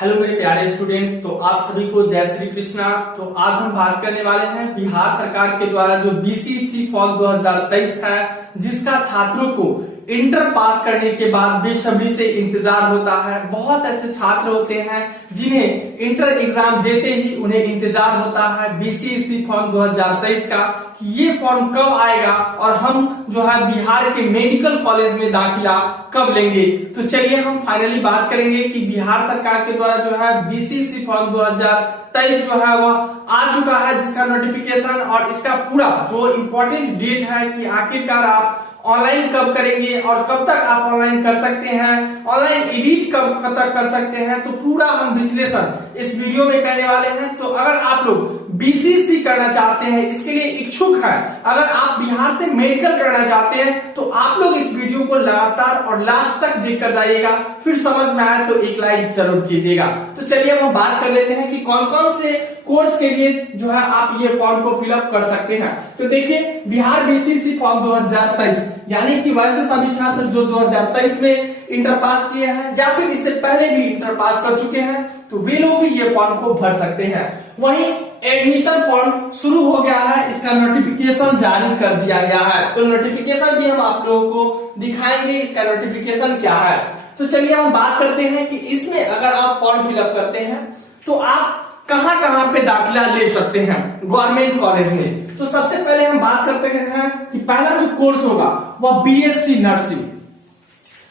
Hello मेरे प्यारे students, तो आप सभी को जय श्री कृष्णा। तो आज हम बात करने वाले हैं बिहार सरकार के द्वारा जो बीसीसी फॉर्म 2023 है, जिसका छात्रों को इंटर पास करने के बाद बेसब्री से इंतजार होता है। बहुत ऐसे छात्र होते हैं जिन्हें इंटर एग्जाम देते ही उन्हें इंतजार होता है बीसीसी फॉर्म 2023 का कि ये फॉर्म कब आएगा और हम जो है बिहार के मेडिकल कॉलेज में दाखिला कब लेंगे। तो चलिए हम फाइनली बात करेंगे कि बिहार सरकार के द्वारा जो है बीसीसी फॉर्म 2023 जो है वह आ चुका है, जिसका नोटिफिकेशन और इसका पूरा जो इम्पोर्टेंट डेट है कि आखिरकार आप ऑनलाइन कब करेंगे और कब तक आप ऑनलाइन कर सकते हैं, ऑनलाइन एडिट कब तक कर सकते हैं, तो पूरा हम विश्लेषण इस वीडियो में करने वाले हैं। तो अगर आप लोग बीसीसी करना चाहते हैं, इसके लिए इच्छुक है, अगर आप बिहार से मेडिकल करना चाहते हैं तो आप लोग इस वीडियो को लगातार और लास्ट तक देखकर जाइएगा, फिर समझ में आए तो एक लाइक जरूर कीजिएगा। तो चलिए हम बात कर लेते हैं कि कौन कौन से कोर्स के लिए जो है आप ये फॉर्म को फिलअप कर सकते हैं। तो देखिए, बिहार बीसीसी फॉर्म 2023 यानी कि वैसे सभी छात्र जो 2023 में इंटर पास किए हैं या फिर इससे पहले भी इंटर पास कर चुके हैं, तो वे लोग भी ये फॉर्म को भर सकते हैं। वहीं एडमिशन फॉर्म शुरू हो गया है, इसका नोटिफिकेशन जारी कर दिया गया है। तो नोटिफिकेशन भी हम आप लोगों को दिखाएंगे, इसका नोटिफिकेशन क्या है। तो चलिए हम बात करते हैं कि इसमें अगर आप फॉर्म फिलअप करते हैं तो आप कहां कहां पे दाखिला ले सकते हैं गवर्नमेंट कॉलेज में। तो सबसे पहले हम बात करते हैं कि पहला जो कोर्स होगा वह बीएससी नर्सिंग।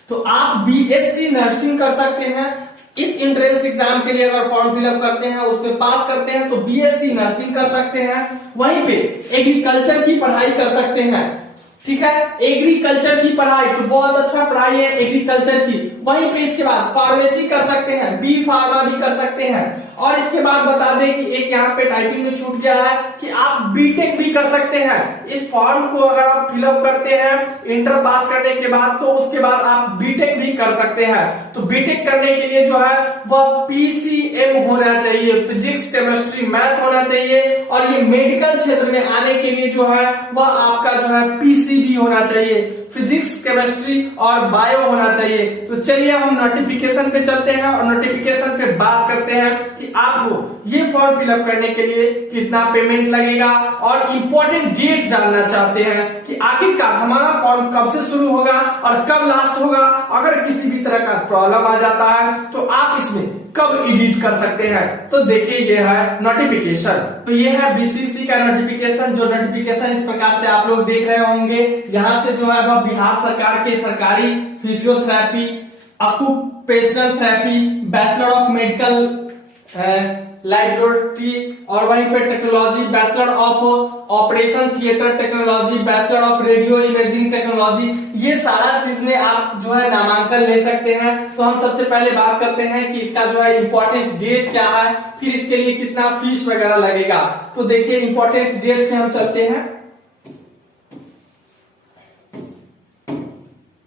तो आप बीएससी नर्सिंग कर सकते हैं। इस एंट्रेंस एग्जाम के लिए अगर फॉर्म फिलअप करते हैं, उसमें पास करते हैं, तो बीएससी नर्सिंग कर सकते हैं। वहीं पे एग्रीकल्चर की पढ़ाई कर सकते हैं। ठीक है, एग्रीकल्चर की पढ़ाई तो बहुत अच्छा पढ़ाई है एग्रीकल्चर की। वहीं पे इसके बाद फार्मेसी कर सकते हैं, बी फार्मा भी कर सकते हैं। और इसके बाद बता दें कि एक यहाँ पे टाइपिंग में छूट गया है कि आप बीटेक भी कर सकते हैं। इस फॉर्म को अगर आप फिलअप करते हैं इंटर पास करने के बाद, तो उसके बाद आप बीटेक भी कर सकते हैं। तो बीटेक करने के लिए जो है वह पीसीएम होना चाहिए, फिजिक्स केमिस्ट्री मैथ होना चाहिए। और ये मेडिकल क्षेत्र में आने के लिए जो है वह आपका जो है पीसीबी होना चाहिए, फिजिक्स केमिस्ट्री और बायो होना चाहिए। तो चलिए हम नोटिफिकेशन पे चलते हैं और नोटिफिकेशन पे बात करते हैं कि आपको ये फॉर्म फिलअप करने के लिए कितना पेमेंट लगेगा और इम्पोर्टेंट डेट जानना चाहते हैं कि आखिरकार हमारा फॉर्म कब से शुरू होगा और कब लास्ट होगा। अगर किसी भी तरह का प्रॉब्लम आ जाता है तो आप इसमें कब एडिट कर सकते हैं। तो देखिए, ये है नोटिफिकेशन। तो ये है बीसीसी का नोटिफिकेशन। जो नोटिफिकेशन इस प्रकार से आप लोग देख रहे होंगे, यहाँ से जो है वह बिहार सरकार के सरकारी physiotherapy, occupational therapy, bachelor of medical laboratory और वहीं पे technology, bachelor of operation theatre technology, bachelor of radio imaging technology, ये सारा चीज में आप जो है नामांकन ले सकते हैं। तो हम सबसे पहले बात करते हैं कि इसका जो है इम्पोर्टेंट डेट क्या है, फिर इसके लिए कितना फीस वगैरह लगेगा। तो देखिए, इम्पोर्टेंट डेट पे हम चलते हैं।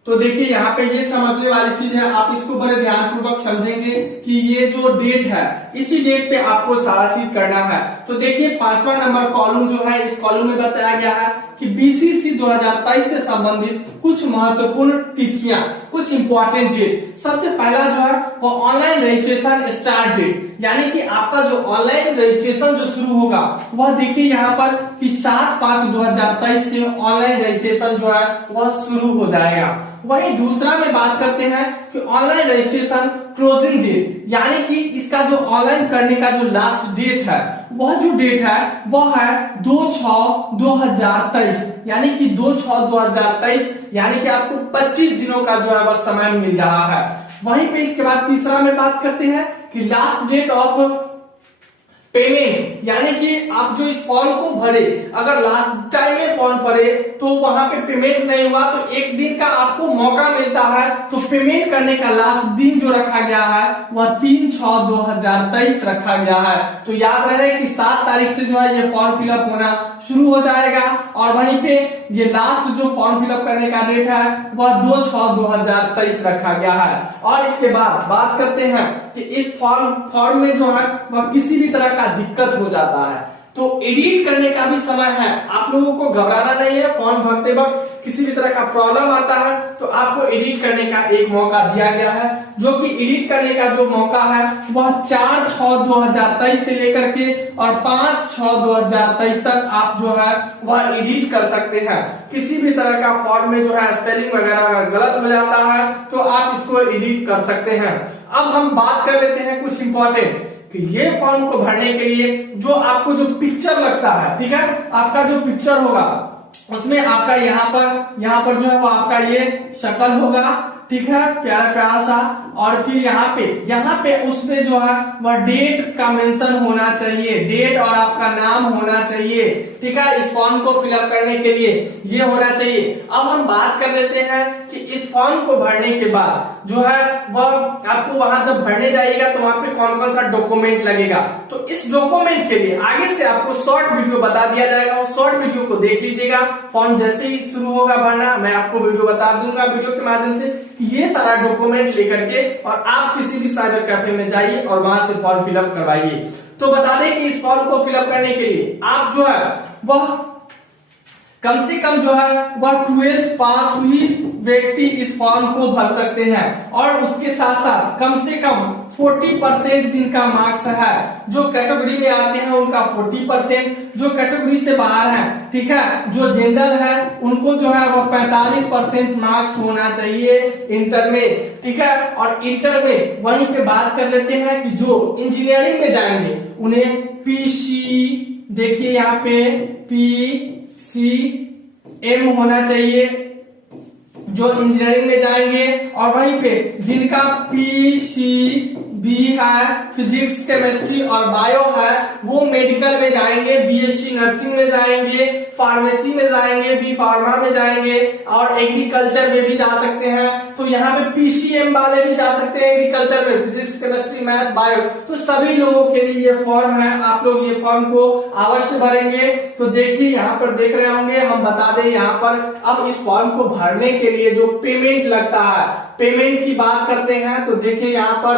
तो देखिए, यहाँ पे ये समझने वाली चीज है, आप इसको बड़े ध्यानपूर्वक समझेंगे कि ये जो डेट है, इसी डेट पे आपको सारा चीज करना है। तो देखिए, 5वां नंबर कॉलम जो है, इस कॉलम में बताया गया है कि बीसीसी 2023 से संबंधित कुछ महत्वपूर्ण तिथियां, कुछ इंपॉर्टेंट डेट। सबसे पहला जो है वो ऑनलाइन रजिस्ट्रेशन स्टार्ट डेट, यानी कि आपका जो ऑनलाइन रजिस्ट्रेशन जो शुरू होगा वह देखिए यहाँ पर कि 7/5/2023 से ऑनलाइन रजिस्ट्रेशन जो है वह शुरू हो जाएगा। वहीं दूसरा में बात करते हैं कि ऑनलाइन रजिस्ट्रेशन क्लोजिंग डेट, यानी कि इसका जो ऑनलाइन करने का जो लास्ट डेट है, वह जो डेट है वह है 2/6/2023, यानी कि 2/6/2023, यानी कि आपको 25 दिनों का जो है वह समय मिल रहा है। वहीं पे इसके बाद तीसरा में बात करते हैं कि लास्ट डेट ऑफ पेमेंट, यानी कि आप जो इस फॉर्म को भरे, अगर लास्ट टाइम में फॉर्म भरे तो वहां पे पेमेंट नहीं हुआ तो एक दिन का आपको मौका मिलता है। तो पेमेंट करने का लास्ट दिन जो रखा गया है वह 3/6/2023 रखा गया है। तो याद रहे कि 7 तारीख से जो है ये फॉर्म फिलअप होना शुरू हो जाएगा और वहीं पे ये लास्ट जो फॉर्म फिलअप करने का डेट है वह 2/6/2023 रखा गया है। और इसके बाद बात करते हैं कि इस फॉर्म में जो है वह किसी भी तरह का दिक्कत हो जाता है, तो एडिट करने का भी समय है, आप लोगों को घबराना नहीं है। फॉर्म भरते वक्त किसी भी तरह का प्रॉब्लम आता है तो आपको एडिट करने का एक मौका दिया गया है, जो कि एडिट करने का जो मौका है वह 4/6/2023 से लेकर के और 5/6/2023 तक आप जो है वह एडिट कर सकते हैं। किसी भी तरह का फॉर्म में जो है स्पेलिंग वगैरह अगर गलत हो जाता है तो आप इसको एडिट कर सकते हैं। अब हम बात कर लेते हैं कुछ इंपॉर्टेंट कि ये फॉर्म को भरने के लिए जो आपको जो पिक्चर लगता है, ठीक है, आपका जो पिक्चर होगा उसमें आपका यहाँ पर जो है वो आपका ये शक्ल होगा, ठीक है, प्यारा प्यारा सा। और फिर यहाँ पे उसमें जो है वह डेट का मेंशन होना चाहिए, डेट और आपका नाम होना चाहिए, ठीक है, इस फॉर्म को फिलअप करने के लिए ये होना चाहिए। अब हम बात कर लेते हैं कि इस फॉर्म को भरने के बाद जो है वह आपको वहां जब भरने जाइएगा तो वहां पे कौन कौन सा डॉक्यूमेंट लगेगा, तो इस डॉक्यूमेंट के लिए आगे से आपको शॉर्ट वीडियो बता दिया जाएगा, वो शॉर्ट वीडियो को देख लीजिएगा। फॉर्म जैसे ही शुरू होगा भरना मैं आपको वीडियो बता दूंगा वीडियो के माध्यम से कि ये सारा डॉक्यूमेंट लेकर के और आप किसी भी साइबर कैफे में जाइए और वहां से फॉर्म फिलअप करवाइए। तो बता दें कि इस फॉर्म को फिलअप करने के लिए आप जो है वह कम से कम जो है वह 12th पास हुई व्यक्ति इस फॉर्म को भर सकते हैं और उसके साथ साथ कम से कम 40% जिनका मार्क्स है, जो कैटेगरी में आते हैं उनका 40%, जो कैटेगरी से बाहर है, ठीक है, जो जनरल है उनको जो है वो 45% मार्क्स होना चाहिए इंटर में, ठीक है। और इंटर में वहीं पे बात कर लेते हैं कि जो इंजीनियरिंग में जाएंगे उन्हें पीसी, देखिए यहाँ पे PCM होना चाहिए जो इंजीनियरिंग में जाएंगे, और वहीं पे जिनका PCB है, फिजिक्स केमिस्ट्री और बायो है, वो मेडिकल में जाएंगे, BSc नर्सिंग में जाएंगे, फार्मेसी में जाएंगे, बी फार्मा में जाएंगे और एग्रीकल्चर में भी जा सकते हैं। तो यहाँ पे PCM वाले भी जा सकते हैं एग्रीकल्चर में, फिजिक्स केमिस्ट्री मैथ बायो। तो सभी लोगों के लिए ये फॉर्म है, आप लोग ये फॉर्म को अवश्य भरेंगे। तो देखिए यहाँ पर देख रहे होंगे, हम बता दें यहाँ पर अब इस फॉर्म को भरने के लिए जो पेमेंट लगता है, पेमेंट की बात करते हैं तो देखिए यहाँ पर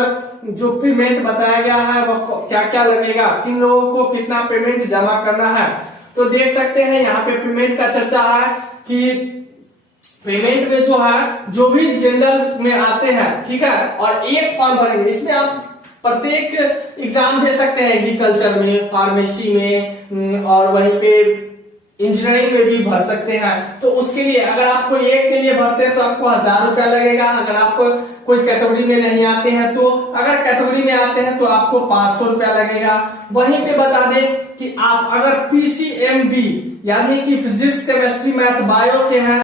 जो पेमेंट बताया गया है वह क्या क्या लगेगा, किन लोगों को कितना पेमेंट जमा करना है। तो देख सकते हैं यहाँ पे पेमेंट का चर्चा है कि पेमेंट में जो है जो भी जनरल में आते हैं, ठीक है, और एक फॉर्म भरेंगे, इसमें आप प्रत्येक एग्जाम दे सकते हैं, एग्रीकल्चर में, फार्मेसी में और वहीं पे इंजीनियरिंग में भी भर सकते हैं। तो उसके लिए अगर आपको एक के लिए भरते हैं तो आपको 1000 रुपया लगेगा, अगर आप कोई कैटेगरी में नहीं आते हैं तो, अगर कैटेगरी में आते हैं तो आपको 500 रुपया लगेगा। वहीं पे बता दें कि आप अगर PCMB यानी कि फिजिक्स केमिस्ट्री मैथ बायो से है